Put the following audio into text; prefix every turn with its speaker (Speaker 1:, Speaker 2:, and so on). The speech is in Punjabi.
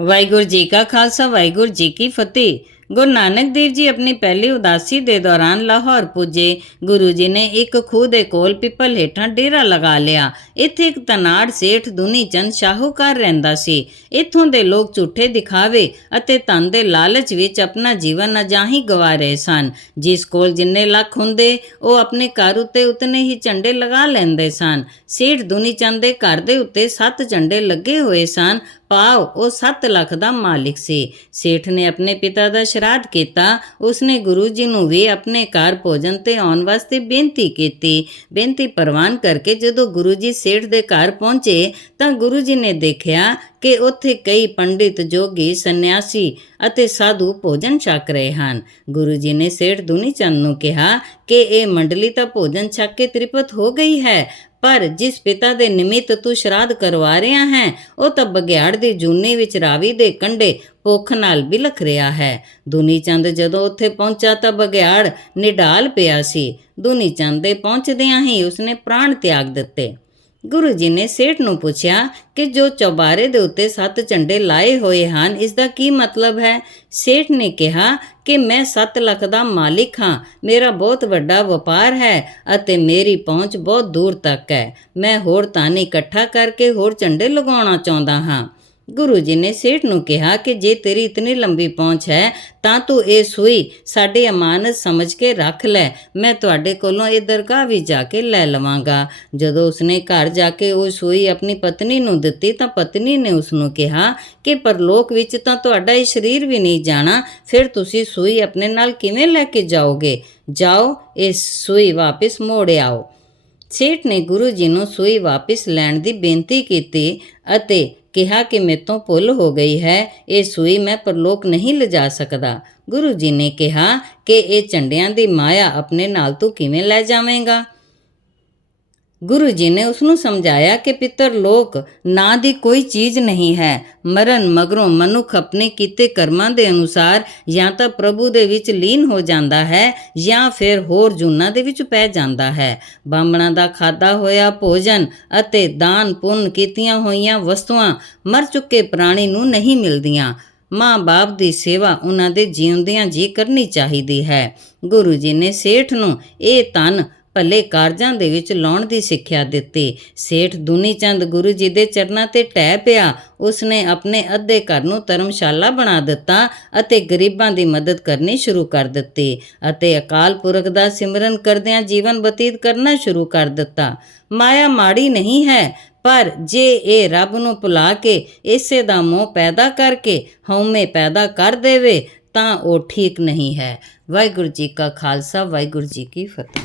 Speaker 1: ਵਾਹਿਗੁਰੂ ਜੀ ਕਾ ਖਾਲਸਾ, ਵਾਹਿਗੁਰੂ ਜੀ ਕੀ ਫਤਿਹ। ਗੁਰੂ ਨਾਨਕ ਦੇਵ ਜੀ ਆਪਣੀ ਪਹਿਲੀ ਉਦਾਸੀ ਦੇ ਦੌਰਾਨ ਲਾਹੌਰ ਪੁੱਜੇ। ਗੁਰੂ ਜੀ ਨੇ ਇੱਕ ਖੂਹ ਦੇ ਕੋਲ ਪਿੱਪਲ ਹੇਠਾਂ ਡੇਰਾ ਲਗਾ ਲਿਆ। ਇੱਥੇ ਇੱਕ ਤਨਾੜ ਸੇਠ ਦੁਨੀ ਚੰਦ ਸ਼ਾਹੂਕਾਰ ਰਹਿੰਦਾ ਸੀ। ਇੱਥੋਂ ਦੇ ਲੋਕ ਝੂਠੇ ਦਿਖਾਵੇ ਅਤੇ ਧਨ ਦੇ ਲਾਲਚ ਵਿੱਚ ਆਪਣਾ ਜੀਵਨ ਅਜਾਹੀਂ ਗਵਾ ਰਹੇ ਸਨ। ਜਿਸ ਕੋਲ ਜਿੰਨੇ ਲੱਖ ਹੁੰਦੇ, ਉਹ ਆਪਣੇ ਘਰ ਉੱਤੇ ਉਤਨੇ ਹੀ ਝੰਡੇ ਲਗਾ ਲੈਂਦੇ ਸਨ। ਸੇਠ ਦੁਨੀ ਚੰਦ ਦੇ ਘਰ ਦੇ ਉੱਤੇ ਸੱਤ ਝੰਡੇ ਲੱਗੇ ਹੋਏ ਸਨ। ਭਾਵ ਉਹ 7 ਲੱਖ ਦਾ ਮਾਲਿਕ ਸੀ। ਸੇਠ ਨੇ ਆਪਣੇ ਪਿਤਾ ਦਾ ਸ਼ਰਾਧ ਕੀਤਾ। ਉਸਨੇ ਗੁਰੂ ਜੀ ਨੂੰ ਵੀ ਆਪਣੇ ਘਰ ਭੋਜਨ ਤੇ ਆਉਣ ਵਾਸਤੇ ਬੇਨਤੀ ਕੀਤੀ। ਬੇਨਤੀ ਪ੍ਰਵਾਨ ਕਰਕੇ ਜਦੋਂ ਗੁਰੂ ਜੀ ਸੇਠ ਦੇ ਘਰ ਪਹੁੰਚੇ ਤਾਂ ਗੁਰੂ ਜੀ ਨੇ ਦੇਖਿਆ ਕਿ ਉੱਥੇ ਕਈ ਪੰਡਿਤ ਜੋਗੀ, ਸੰਨਿਆਸੀ ਅਤੇ ਸਾਧੂ ਭੋਜਨ ਛਕ ਰਹੇ ਹਨ। ਗੁਰੂ ਜੀ ਨੇ ਸੇਠ ਦੁਨੀ ਚੰਦ ਨੂੰ ਕਿਹਾ ਕਿ ਇਹ ਮੰਡਲੀ ਤਾਂ ਭੋਜਨ ਛਕ ਕੇ ਤ੍ਰਿਪਤ ਹੋ ਗਈ ਹੈ, ਪਰ ਜਿਸ ਪਿਤਾ ਦੇ ਨਿਮਿਤ ਤੂੰ ਸ਼ਰਾਧ ਕਰਵਾ ਰਿਹਾ ਹੈ, ਉਹ ਤਾਂ ਬਗਿਆੜ ਦੀ ਜੂਨੀ ਵਿੱਚ ਰਾਵੀ ਦੇ ਕੰਢੇ ਭੁੱਖ ਨਾਲ ਬਿਲਖ ਰਿਹਾ ਹੈ। ਦੁਨੀ ਚੰਦ ਜਦੋਂ ਉੱਥੇ ਪਹੁੰਚਾ ਤਾਂ ਬਗਿਆੜ ਨਿਢਾਲ ਪਿਆ ਸੀ। ਦੁਨੀ ਚੰਦ ਦੇ ਪਹੁੰਚਦਿਆਂ ਹੀ ਉਸਨੇ ਪ੍ਰਾਣ ਤਿਆਗ ਦਿੱਤੇ। ਗੁਰੂ ਜੀ ਨੇ ਸੇਠ ਨੂੰ ਪੁੱਛਿਆ ਕਿ ਜੋ ਚੌਬਾਰੇ ਦੇ ਉੱਤੇ ਸੱਤ ਝੰਡੇ ਲਾਏ ਹੋਏ ਹਨ, ਇਸ ਦਾ ਕੀ ਮਤਲਬ ਹੈ? ਸੇਠ ਨੇ ਕਿਹਾ ਕਿ ਮੈਂ 7 ਲੱਖ ਦਾ ਮਾਲਿਕ ਹਾਂ, ਮੇਰਾ ਬਹੁਤ ਵੱਡਾ ਵਪਾਰ ਹੈ ਅਤੇ ਮੇਰੀ ਪਹੁੰਚ ਬਹੁਤ ਦੂਰ ਤੱਕ ਹੈ। ਮੈਂ ਹੋਰ ਧਨ ਇਕੱਠਾ ਕਰਕੇ ਹੋਰ ਝੰਡੇ ਲਗਾਉਣਾ ਚਾਹੁੰਦਾ ਹਾਂ। ਗੁਰੂ ਜੀ ਨੇ ਸੇਠ ਨੂੰ ਕਿਹਾ ਕਿ ਜੇ ਤੇਰੀ ਇਤਨੀ ਲੰਬੀ ਪਹੁੰਚ ਹੈ, ਤਾਂ ਤੂੰ ਇਹ ਸੂਈ ਸਾਡੇ ਅਮਾਨਤ ਸਮਝ ਕੇ ਰੱਖ ਲੈ। ਮੈਂ ਤੁਹਾਡੇ ਕੋਲੋਂ ਇਹ ਦਰਗਾਹ ਵੀ ਜਾ ਕੇ ਲੈ ਲਵਾਂਗਾ। ਜਦੋਂ ਉਸਨੇ ਘਰ ਜਾ ਕੇ ਉਹ ਸੂਈ ਆਪਣੀ ਪਤਨੀ ਨੂੰ ਦਿੱਤੀ, ਤਾਂ ਪਤਨੀ ਨੇ ਉਸ ਨੂੰ ਕਿਹਾ ਕਿ ਪਰਲੋਕ ਵਿੱਚ ਤਾਂ ਤੁਹਾਡਾ ਇਹ ਸਰੀਰ ਵੀ ਨਹੀਂ ਜਾਣਾ, ਫਿਰ ਤੁਸੀਂ ਸੂਈ ਆਪਣੇ ਨਾਲ ਕਿਵੇਂ ਲੈ ਕੇ ਜਾਓਗੇ? ਜਾਓ ਇਹ ਸੂਈ ਵਾਪਸ ਮੋੜ ਆਓ। ਸੇਠ ਨੇ ਗੁਰੂ ਜੀ ਨੂੰ ਸੂਈ ਵਾਪਸ ਲੈਣ ਦੀ ਬੇਨਤੀ ਕੀਤੀ ਅਤੇ ਕਿਹਾ ਕਿ ਮੇਤੋਂ ਭੁੱਲ ਹੋ ਗਈ ਹੈ, ਇਹ ਸੂਈ ਮੈਂ ਪਰਲੋਕ ਨਹੀਂ ਲਿਜਾ ਸਕਦਾ। ਗੁਰੂ ਜੀ ਨੇ ਕਿਹਾ ਕਿ ਇਹ ਝੰਡਿਆਂ ਦੀ ਮਾਇਆ ਆਪਣੇ ਨਾਲ ਤੂੰ ਕਿਵੇਂ ਲੈ ਜਾਵੇਂਗਾ? ਗੁਰੂ ਜੀ ਨੇ ਉਸ ਨੂੰ ਸਮਝਾਇਆ ਕਿ ਪਿੱਤਰ ਲੋਕ ਨਾਂ ਦੀ ਕੋਈ ਚੀਜ਼ ਨਹੀਂ ਹੈ। ਮਰਨ ਮਗਰੋਂ ਮਨੁੱਖ ਆਪਣੇ ਕੀਤੇ ਕਰਮਾਂ ਦੇ ਅਨੁਸਾਰ ਜਾਂ ਤਾਂ ਪ੍ਰਭੂ ਦੇ ਵਿੱਚ ਲੀਨ ਹੋ ਜਾਂਦਾ ਹੈ ਜਾਂ ਫਿਰ ਹੋਰ ਜੁਨਾ ਦੇ ਵਿੱਚ ਪੈ ਜਾਂਦਾ ਹੈ। ਬਾਹਮਣਾਂ ਦਾ ਖਾਦਾ ਹੋਇਆ ਭੋਜਨ ਅਤੇ ਦਾਨ ਪੁੰਨ ਕੀਤੀਆਂ ਹੋਈਆਂ ਵਸਤੂਆਂ ਮਰ ਚੁੱਕੇ ਪ੍ਰਾਣੀ ਨੂੰ ਨਹੀਂ ਮਿਲਦੀਆਂ। ਮਾਂ-ਬਾਪ ਦੀ ਸੇਵਾ ਉਹਨਾਂ ਦੇ ਜਿਉਂਦਿਆਂ ਜੀ ਕਰਨੀ ਚਾਹੀਦੀ ਹੈ। ਗੁਰੂ ਜੀ ਨੇ ਸੇਠ ਨੂੰ ਇਹ ਤਨ ਭਲੇ ਕਾਰਜਾਂ ਦੇ ਵਿੱਚ ਲਾਉਣ ਦੀ ਸਿੱਖਿਆ ਦਿੱਤੀ। ਸੇਠ ਦੁਨੀ ਚੰਦ ਗੁਰੂ ਜੀ ਦੇ ਚਰਨਾਂ ਤੇ ਟਹਿ ਪਿਆ। ਉਸਨੇ ਆਪਣੇ ਅੱਧੇ ਘਰ ਨੂੰ ਧਰਮਸ਼ਾਲਾ ਬਣਾ ਦਿੱਤਾ ਅਤੇ ਗਰੀਬਾਂ ਦੀ ਮਦਦ ਕਰਨੀ ਸ਼ੁਰੂ ਕਰ ਦਿੱਤੀ ਅਤੇ ਅਕਾਲ ਪੁਰਖ ਦਾ ਸਿਮਰਨ ਕਰਦਿਆਂ ਜੀਵਨ ਬਤੀਤ ਕਰਨਾ ਸ਼ੁਰੂ ਕਰ ਦਿੱਤਾ। ਮਾਇਆ ਮਾੜੀ ਨਹੀਂ ਹੈ, ਪਰ ਜੇ ਇਹ ਰੱਬ ਨੂੰ ਭੁਲਾ ਕੇ ਇਸੇ ਦਾ ਮੋਹ ਪੈਦਾ ਕਰਕੇ ਹਉਮੈ ਪੈਦਾ ਕਰ ਦੇਵੇ ਤਾਂ ਉਹ ਠੀਕ ਨਹੀਂ ਹੈ। ਵਾਹਿਗੁਰੂ ਜੀ ਕਾ ਖਾਲਸਾ, ਵਾਹਿਗੁਰੂ ਜੀ ਕੀ ਫਤਿਹ।